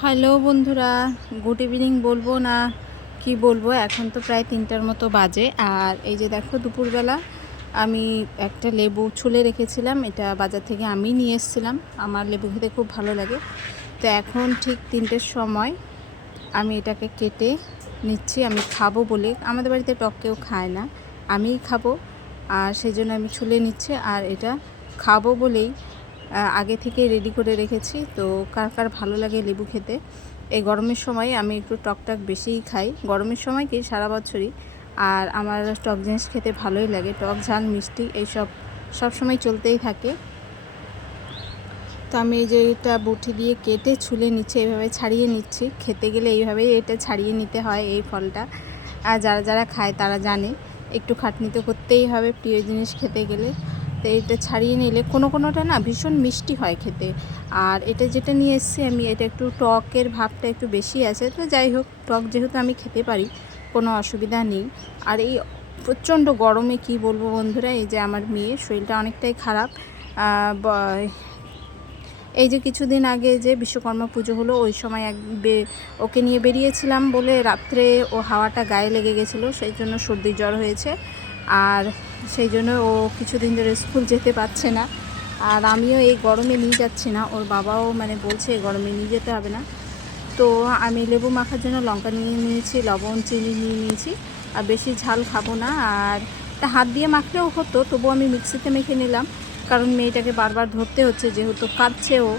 Hello বন্ধুরা, good evening বলব না কি বলব, এখন তো প্রায় তিনটার মতো বাজে। আর এই যে দেখো দুপুরবেলা, আমি একটা লেবু ছুলে রেখেছিলাম, এটা বাজার থেকে আমি নিয়ে এসেছিলাম। আমার লেবু খেতে খুব ভালো লাগে। তো এখন ঠিক তিনটের সময় আমি এটাকে কেটে নিচ্ছি, আমি খাব বলে। আমাদের বাড়িতে টক কেউ খায় না, আমিই খাব। আর সেই জন্য আমি ছুলে নিচ্ছি, আর এটা খাব বলেই আগে থেকে রেডি করে রেখেছি। তো কার কার ভালো লাগে লেবু খেতে? এই গরমের সময় আমি একটু টক টক বেশিই খাই। গরমের সময় কি? সারা বছরই। আর আমার টক জিনিস খেতে ভালোই লাগে। টক, ঝাল, মিষ্টি এইসব সব সময় চলতেই থাকে। তো আমি এই যে এটা বটি দিয়ে কেটে ছুলে নিচ্ছি, এইভাবে ছাড়িয়ে নিচ্ছি। খেতে গেলে এইভাবেই এটা ছাড়িয়ে নিতে হয় এই ফলটা। আর যারা যারা খায় তারা জানে। একটু খাটনি তো করতেই হবে প্রিয় জিনিস খেতে গেলে। তো এটা ছাড়িয়ে নিলে কোনো কোনোটা না ভীষণ মিষ্টি হয় খেতে। আর এটা যেটা নিয়ে এসেছি আমি, এটা একটু টকের ভাবটা একটু বেশি আছে। তো যাই হোক, টক যেহেতু আমি খেতে পারি, কোনো অসুবিধা নেই। আর এই প্রচণ্ড গরমে কি বলব বন্ধুরা, এই যে আমার মেয়ে, শরীরটা অনেকটাই খারাপ। এই যে কিছুদিন আগে যে বিশ্বকর্মা পুজো হলো, ওই সময় এক ওকে নিয়ে বেরিয়েছিলাম বলে রাত্রে ও হাওয়াটা গায়ে লেগে গেছিল, সেই জন্য সর্দি জ্বর হয়েছে। আর সেই জন্য ও কিছুদিন ধরে স্কুল যেতে পারছে না। আর আমিও এই গরমে নিয়ে যাচ্ছি না। ওর বাবাও মানে বলছে গরমে নিয়ে যেতে হবে না। তো আমি লেবু মাখার জন্য লঙ্কা নিয়ে নিয়েছি, লবণ, চিনি নিয়ে নিয়েছি। আর বেশি ঝাল খাব না। আর তা হাত দিয়ে মাখলেও হতো তবু আমি মিক্সিতে মেখে নিলাম। কারণ মেয়েটাকে বারবার ধরতে হচ্ছে, যেহেতু কাঁদছে ও।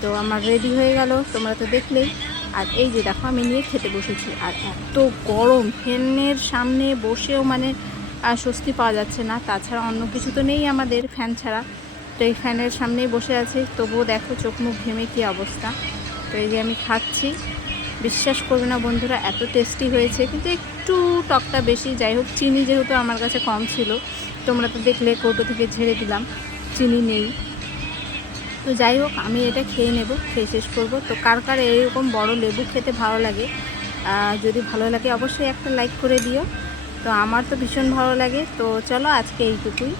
তো আমার রেডি হয়ে গেল, তোমরা তো দেখলেই। আর এই যে দেখো, আমি নিয়ে খেতে বসেছি। আর এত গরম, ফ্যানের সামনে বসেও মানে আর স্বস্তি পাওয়া যাচ্ছে না। তাছাড়া অন্য কিছু তো নেই আমাদের ফ্যান ছাড়া। তো এই ফ্যানের সামনেই বসে আছে। তবুও দেখো চোখ মুখ ঘেমে কী অবস্থা। তো এই যে আমি খাচ্ছি। বিশ্বাস করবে না বন্ধুরা, এত টেস্টি হয়েছে। কিন্তু একটু টকটা বেশি। যাই হোক, চিনি যেহেতু আমার কাছে কম ছিল, তোমরা তো দেখলে কৌটো থেকে ঝেড়ে দিলাম। চিনি নেই। তো যাই হোক, আমি এটা খেয়ে নেব, খেয়ে শেষ করব। তো কার কার এরকম বড় লেবু খেতে ভালো লাগে যদি ভালো লাগে অবশ্যই একটা লাইক করে দিও। তো আমার তো ভীষণ ভালো লাগে। তো চলো আজকে এইটুকুই।